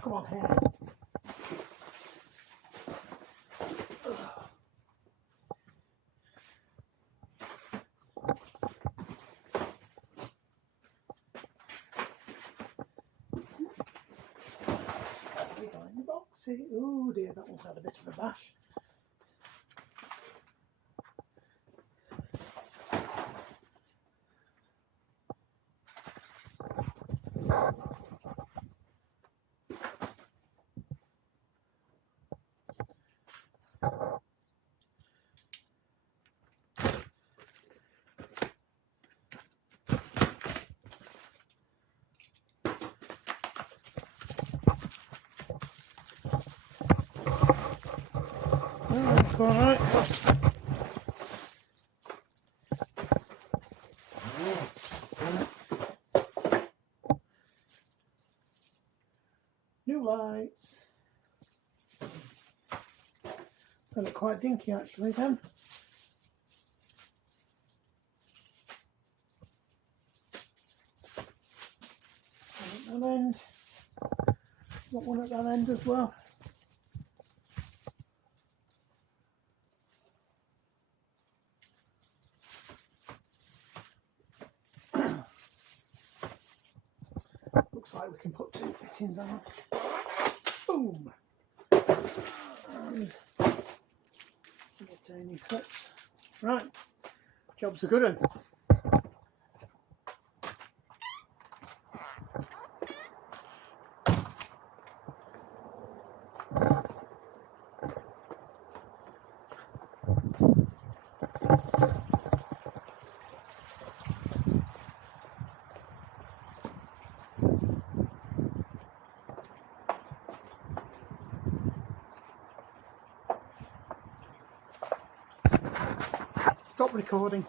Come on, hair. We got in the box. Oh dear, that one's had a bit of a bash. That's all right. New lights. They look quite dinky actually then. At that end. Got one at that end as well. Looks like we can put two fittings on. Boom! And retaining clips. Right, job's a good one. Stop recording.